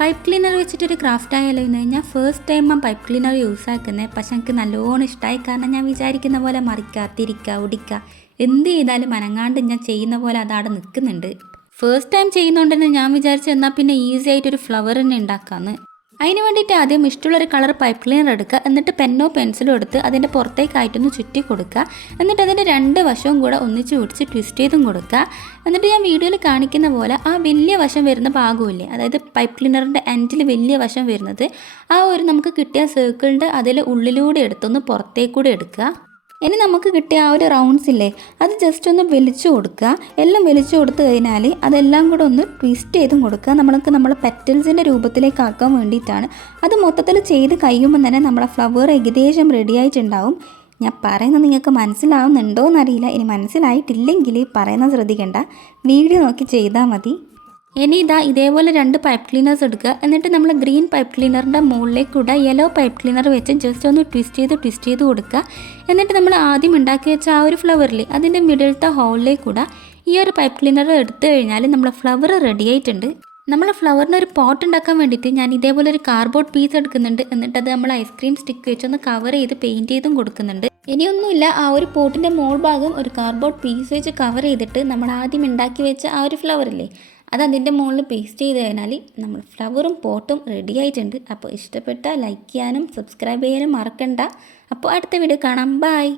Pipe cleaner വെച്ചിട്ടൊരു craft ആയാലോ എന്ന് ഞാൻ first time pipe cleaner use ആക്കുന്നത്. പക്ഷെ എനിക്ക് നല്ലോണം ഇഷ്ടമായി. കാരണം ഞാൻ വിചാരിക്കുന്ന പോലെ മറിക്കുക, തിരിക്കുക, ഒടിക്കുക, എന്ത് ചെയ്താലും അനങ്ങാണ്ട് ഞാൻ ചെയ്യുന്ന പോലെ അതവിടെ നിൽക്കുന്നുണ്ട്. ഫസ്റ്റ് ടൈം ചെയ്യുന്നതുകൊണ്ട് തന്നെ ഞാൻ വിചാരിച്ചു എന്നാൽ പിന്നെ ഈസി ആയിട്ടൊരു ഫ്ലവർ തന്നെ ഉണ്ടാക്കാമെന്ന്. അതിന് വേണ്ടിയിട്ട് ആദ്യം ഇഷ്ടമുള്ളൊരു കളർ പൈപ്പ് ക്ലീനർ എടുക്കുക. എന്നിട്ട് പെന്നോ പെൻസിലോ എടുത്ത് അതിൻ്റെ പുറത്തേക്കായിട്ടൊന്ന് ചുറ്റി കൊടുക്കുക. എന്നിട്ട് അതിൻ്റെ രണ്ട് വശവും കൂടെ ഒന്നിച്ച് പിടിച്ച് ട്വിസ്റ്റ് ചെയ്തും കൊടുക്കുക. എന്നിട്ട് ഞാൻ വീഡിയോയിൽ കാണിക്കുന്ന പോലെ ആ വലിയ വശം വരുന്ന ഭാഗമില്ലേ, അതായത് പൈപ്പ് ക്ലീനറിൻ്റെ എൻഡിൽ വലിയ വശം വരുന്നത്, ആ ഒരു നമുക്ക് കിട്ടിയ സർക്കിളിൻ്റെ അതിൽ ഉള്ളിലൂടെ എടുത്തൊന്ന് പുറത്തേക്കൂടെ എടുക്കുക. ഇനി നമുക്ക് കിട്ടിയ ആ ഒരു റൗണ്ട്സ് ഇല്ലേ, അത് ജസ്റ്റ് ഒന്ന് വലിച്ചു കൊടുക്കുക. എല്ലാം വലിച്ചു കൊടുത്തു കഴിഞ്ഞാൽ അതെല്ലാം കൂടെ ഒന്ന് ട്വിസ്റ്റ് ചെയ്തും കൊടുക്കുക. നമ്മൾ പെറ്റൽസിൻ്റെ രൂപത്തിലേക്ക് ആക്കാൻ വേണ്ടിയിട്ടാണ്. അത് മൊത്തത്തിൽ ചെയ്ത് കഴിയുമ്പോൾ തന്നെ നമ്മുടെ ഫ്ലവർ ഏകദേശം റെഡി ആയിട്ടുണ്ടാവും. ഞാൻ പറയുന്നത് നിങ്ങൾക്ക് മനസ്സിലാവുന്നുണ്ടോ എന്നറിയില്ല. ഇനി മനസ്സിലായിട്ടില്ലെങ്കിൽ പറയുന്നത് ശ്രദ്ധിക്കേണ്ട, വീഡിയോ നോക്കി ചെയ്താൽ മതി. ഇനി ഇതേപോലെ 2 പൈപ്പ് ക്ലീനേഴ്സ് എടുക്കുക. എന്നിട്ട് നമ്മൾ ഗ്രീൻ പൈപ്പ് ക്ലീനറിൻ്റെ മുകളിലേക്കൂടെ യെല്ലോ പൈപ്പ് ക്ലീനർ വെച്ച് ജസ്റ്റ് ഒന്ന് ട്വിസ്റ്റ് ചെയ്ത് കൊടുക്കുക. എന്നിട്ട് നമ്മൾ ആദ്യം ഉണ്ടാക്കി വെച്ച ആ ഒരു ഫ്ലവറിൽ അതിൻ്റെ മിഡിലത്തെ ഹോളിലേക്കൂടെ ഈ ഒരു പൈപ്പ് ക്ലീനർ എടുത്തു കഴിഞ്ഞാൽ നമ്മളെ ഫ്ലവർ റെഡി ആയിട്ടുണ്ട്. നമ്മൾ ഫ്ലവറിന് ഒരു പോട്ട് ഉണ്ടാക്കാൻ വേണ്ടിയിട്ട് ഞാൻ ഇതേപോലെ ഒരു കാർഡ്ബോർഡ് പീസ് എടുക്കുന്നുണ്ട്. എന്നിട്ട് അത് നമ്മൾ ഐസ്ക്രീം സ്റ്റിക്ക് വെച്ചൊന്ന് കവർ ചെയ്ത് പെയിൻറ്റ് ചെയ്തും കൊടുക്കുന്നുണ്ട്. ഇനിയൊന്നുമില്ല, ആ ഒരു പോട്ടിൻ്റെ മോൾ ഭാഗം ഒരു കാർഡ്ബോർഡ് പീസ് വെച്ച് കവർ ചെയ്തിട്ട് നമ്മൾ ആദ്യം ഉണ്ടാക്കി വെച്ച ആ ഒരു ഫ്ലവറില്ലേ, അത് അതിൻ്റെ മുകളിൽ പേസ്റ്റ് ചെയ്ത് കഴിഞ്ഞാൽ നമ്മൾ ഫ്ലവറും പോട്ടും റെഡി ആയിട്ടുണ്ട്. അപ്പോൾ ഇഷ്ടപ്പെട്ടാൽ ലൈക്ക് ചെയ്യാനും സബ്സ്ക്രൈബ് ചെയ്യാനും മറക്കണ്ട. അപ്പോൾ അടുത്ത വീഡിയോ കാണാം. ബൈ.